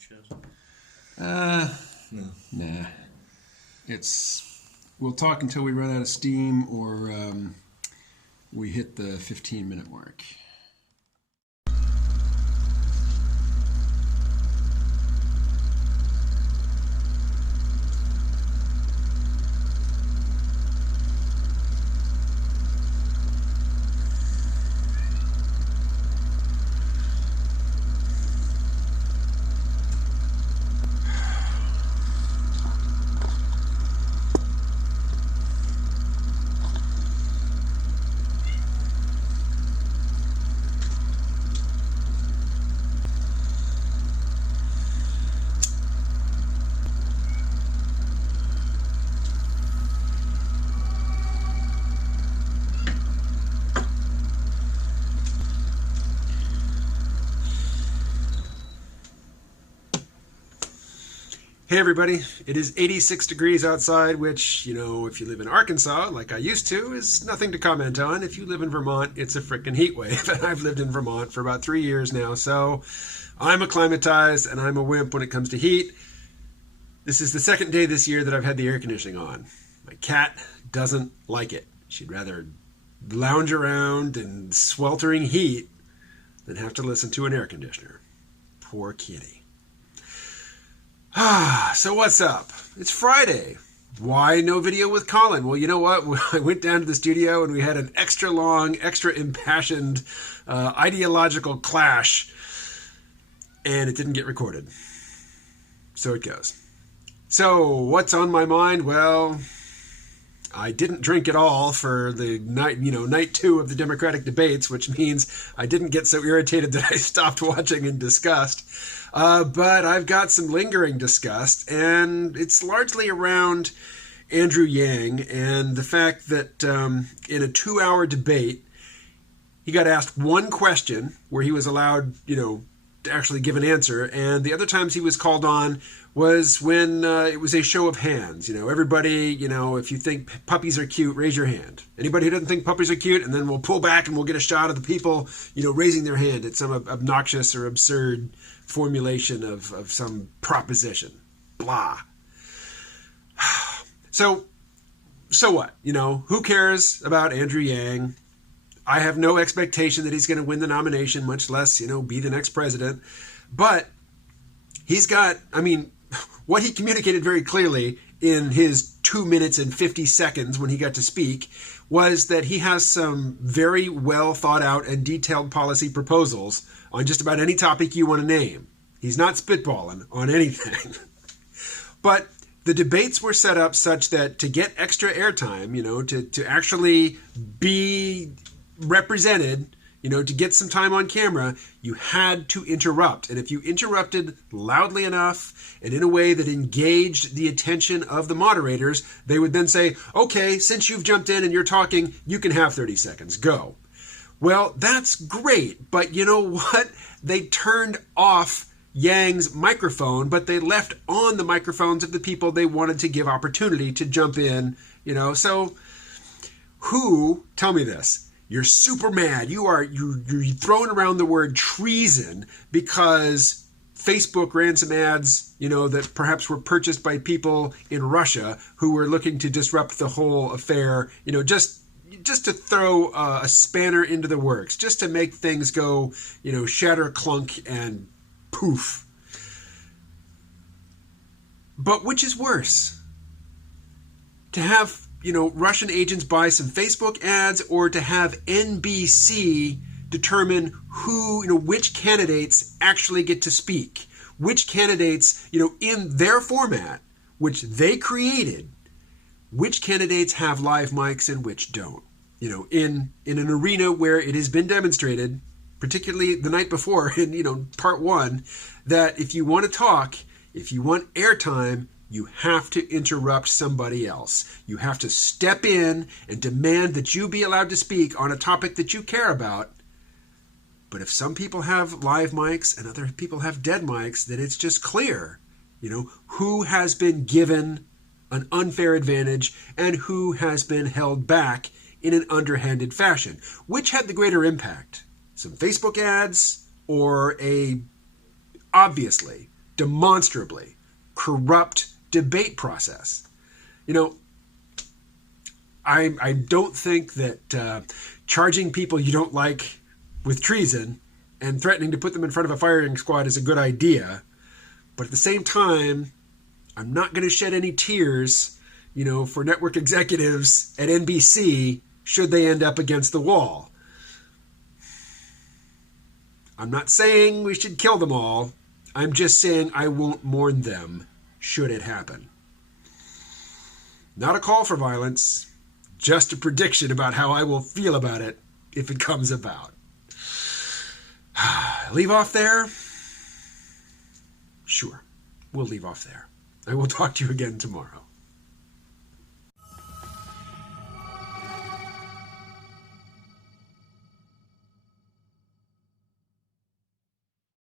shit? No. Nah. We'll talk until we run out of steam or we hit the 15-minute mark. Hey everybody, it is 86 degrees outside, which, if you live in Arkansas, like I used to, is nothing to comment on. If you live in Vermont, it's a frickin' heat wave. And I've lived in Vermont for about 3 years now, so I'm acclimatized and I'm a wimp when it comes to heat. This is the second day this year that I've had the air conditioning on. My cat doesn't like it. She'd rather lounge around in sweltering heat than have to listen to an air conditioner. Poor kitty. So what's up? It's Friday. Why no video with Colin? Well, you know what? I went down to the studio and we had an extra long, extra impassioned ideological clash, and it didn't get recorded. So it goes. So what's on my mind? Well, I didn't drink at all for the night 2 of the Democratic debates, which means I didn't get so irritated that I stopped watching in disgust. But I've got some lingering disgust, and it's largely around Andrew Yang and the fact that in a 2-hour debate, he got asked one question where he was allowed, to actually give an answer, and the other times he was called on was when it was a show of hands. Everybody, if you think puppies are cute, raise your hand. Anybody who doesn't think puppies are cute, and then we'll pull back and we'll get a shot of the people, raising their hand at some obnoxious or absurd formulation of some proposition. Blah. So what? Who cares about Andrew Yang? I have no expectation that he's going to win the nomination, much less, be the next president. But he's got, what he communicated very clearly in his 2 minutes and 50 seconds when he got to speak was that he has some very well thought out and detailed policy proposals on just about any topic you want to name. He's not spitballing on anything. But the debates were set up such that to get extra airtime, to actually be represented, to get some time on camera, you had to interrupt. And if you interrupted loudly enough and in a way that engaged the attention of the moderators, they would then say, okay, since you've jumped in and you're talking, you can have 30 seconds. Go. Well, that's great. But you know what? They turned off Yang's microphone, but they left on the microphones of the people they wanted to give opportunity to jump in, So tell me this. You're super mad. You're throwing around the word treason because Facebook ran some ads, that perhaps were purchased by people in Russia who were looking to disrupt the whole affair, just to throw a spanner into the works, just to make things go, shatter, clunk, and poof. But which is worse? To have Russian agents buy some Facebook ads, or to have NBC determine which candidates actually get to speak, which candidates, in their format, which they created, which candidates have live mics and which don't. In an arena where it has been demonstrated, particularly the night before in, part 1, that if you want to talk, if you want airtime, you have to interrupt somebody else. You have to step in and demand that you be allowed to speak on a topic that you care about. But if some people have live mics and other people have dead mics, then it's just clear, who has been given an unfair advantage and who has been held back in an underhanded fashion. Which had the greater impact? Some Facebook ads or a obviously demonstrably corrupt debate process. You know, I don't think that charging people you don't like with treason and threatening to put them in front of a firing squad is a good idea. But at the same time, I'm not going to shed any tears, for network executives at NBC should they end up against the wall. I'm not saying we should kill them all. I'm just saying I won't mourn them should it happen. Not a call for violence, just a prediction about how I will feel about it if it comes about. Leave off there? Sure, we'll leave off there. I will talk to you again tomorrow.